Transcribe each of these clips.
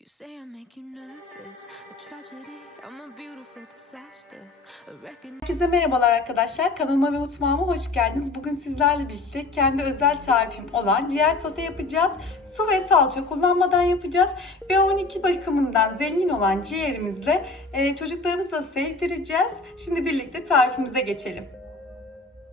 You say I make you nervous, a tragedy. I'm a beautiful disaster. Herkese merhabalar arkadaşlar. Kanalıma ve mutfağıma hoş geldiniz. Bugün sizlerle birlikte kendi özel tarifim olan ciğer sote yapacağız. Su ve salça kullanmadan yapacağız. B12 bakımından zengin olan ciğerimizle e, çocuklarımızla sevdireceğiz. Şimdi birlikte tarifimize geçelim.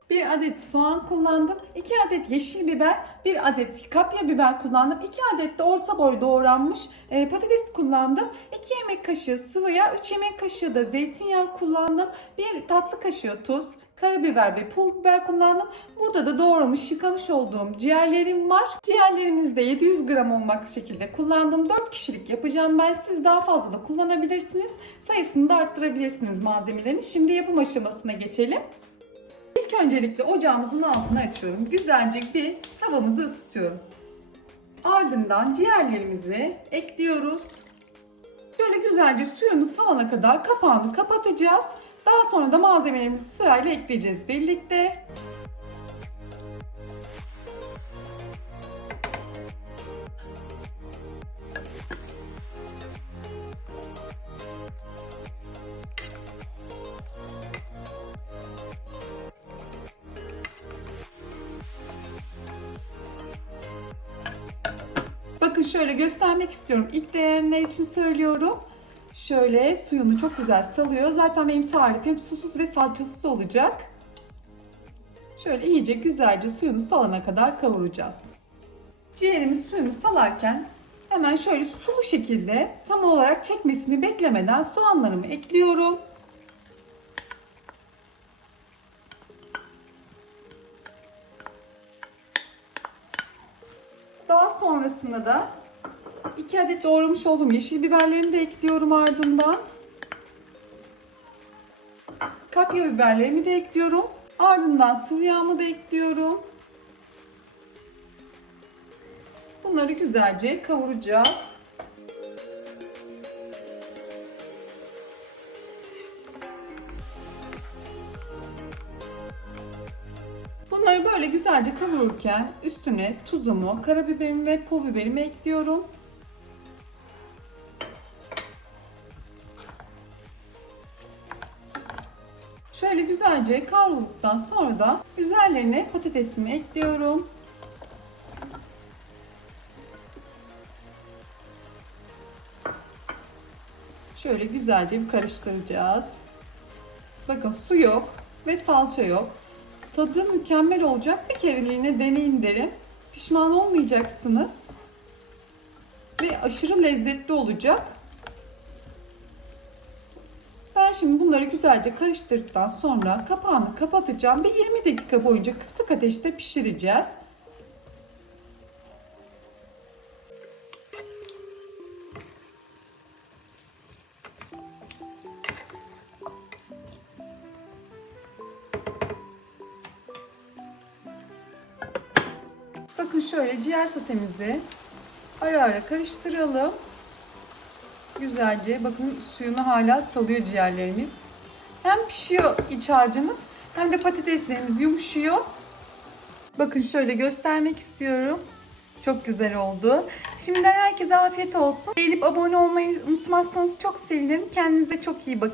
Bir adet soğan kullandım. 2 adet yeşil biber, 1 adet kapya biber kullandım. 2 adet de orta boy doğranmış e, patates kullandım. 2 yemek kaşığı sıvı yağ, 3 yemek kaşığı da zeytinyağı kullandım. 1 tatlı kaşığı tuz, karabiber ve pul biber kullandım. Burada da doğramış, yıkamış olduğum ciğerlerim var. Ciğerlerimizde 700 gram olmak şekilde kullandım. 4 kişilik yapacağım ben. Siz daha fazla da kullanabilirsiniz. Sayısını da arttırabilirsiniz malzemelerini. Şimdi yapım aşamasına geçelim. İlk öncelikle ocağımızın altını açıyorum. Güzelce bir tavamızı ısıtıyorum. Ardından ciğerlerimizi ekliyoruz. Şöyle güzelce suyunu salana kadar kapağını kapatacağız. Daha sonra da malzemelerimizi sırayla ekleyeceğiz birlikte. Bakın şöyle göstermek istiyorum. İlk deneyenler için söylüyorum. Şöyle suyunu çok güzel salıyor. Zaten benim tarifim susuz ve salçasız olacak. Şöyle iyice güzelce suyunu salana kadar kavuracağız. Ciğerimiz suyunu salarken hemen şöyle sulu şekilde tam olarak çekmesini beklemeden soğanlarımı ekliyorum. Sonrasında da 2 adet doğramış olduğum yeşil biberlerimi de ekliyorum ardından. Kapya biberlerimi de ekliyorum. Ardından sıvı yağımı da ekliyorum. Bunları güzelce kavuracağız. Bunları böyle güzelce kavururken üstüne tuzumu, karabiberimi ve pul biberimi ekliyorum. Şöyle güzelce kavrulduktan sonra da üzerlerine patatesimi ekliyorum. Şöyle güzelce bir karıştıracağız. Bakın su yok ve salça yok. Tadı mükemmel olacak. Bir kereliğine deneyin derim. Pişman olmayacaksınız. Ve aşırı lezzetli olacak. Ben şimdi bunları güzelce karıştırdıktan sonra kapağını kapatacağım. Bir 20 dakika boyunca kısık ateşte pişireceğiz. Bakın şöyle ciğer sotemizi ara ara karıştıralım. Güzelce bakın suyunu hala salıyor ciğerlerimiz. Hem pişiyor iç harcımız hem de patateslerimiz yumuşuyor. Bakın şöyle göstermek istiyorum. Çok güzel oldu. Şimdiden herkese afiyet olsun. Beğenip abone olmayı unutmazsanız çok sevinirim. Kendinize çok iyi bakın.